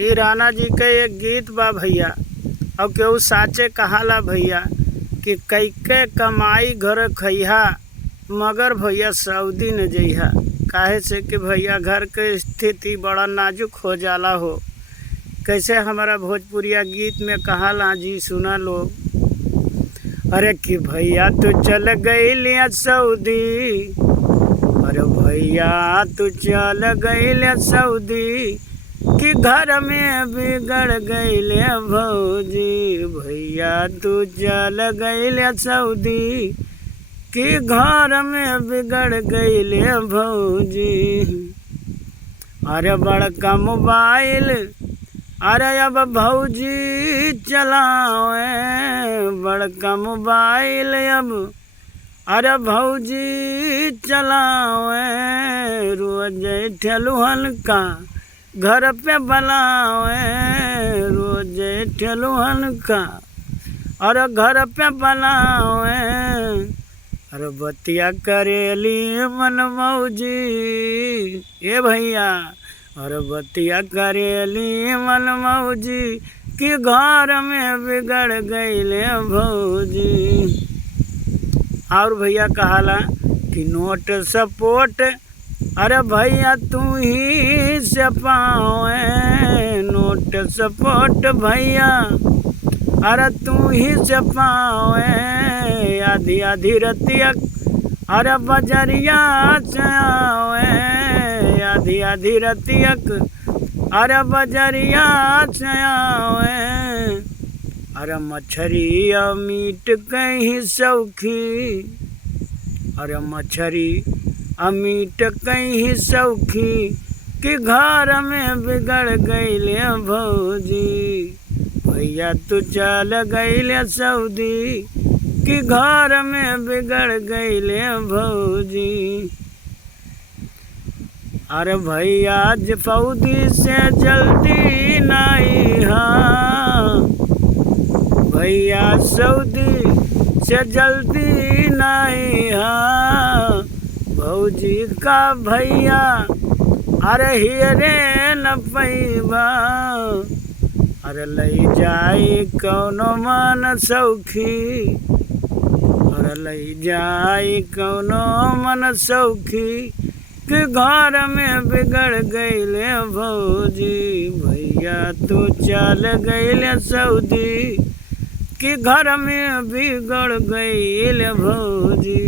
ई राणा जी के एक गीत बा भैया। और केहू साचे कहाला भैया कि कैके कमाई घर खइहा मगर भैया सऊदी न जइहा। काहे से कि भैया घर के स्थिति बड़ा नाजुक हो जाला हो। कैसे हमारा भोजपुरिया गीत में कहाला जी, सुना लोग। अरे कि भैया तू चल गइलिया सऊदी, अरे भैया तू चल गइलिया सऊदी, कि घर में बिगड़ गइले भौजी। भैया तू चल गइले सऊदी, कि घर में बिगड़ गइले भौजी। अरे बड़का मोबाइल अरे अब भौजी चलावे, बड़का मोबाइल अब अरे भौजी चलावे। रोज ठेलुहन का घर पे बनावे, रोज ठेलुहन का और घर पे बनावे। अरे बतिया करेली मन मौजी ए भैया, अरे बतिया करेली मन मौजी, कि घर में बिगड़ गइले भौजी। और भैया कहाला कि नोट सपोर्ट अरे भैया तू ही से पावे, नोट सपोर्ट भैया अरे तू ही से पावे। आधी आधी रतिया अरे बजरिया से आवे, आधी आधी रतियक अरे बजरिया से आवे। अरे मछरी मीट कहीं सौखी, अरे मछरी मीट कहीं सौखी, कि घर में बिगड़ गइले भौजी। भैया तू चल गइले सऊदी, कि घर में बिगड़ गइले भौजी। अरे भैया सऊदी से जल्दी नहीं हा, भैया सऊदी से जल्दी नहीं हा। भौजी का भैया अरे हियरे न पैबा, अरे लई जाई कौनो मन सौखी, अरे लई जाई कौनो मन सौखी, कि घर में बिगड़ गइले भौजी। भैया तू चल गइले सऊदी, कि घर में बिगड़ गइले भौजी।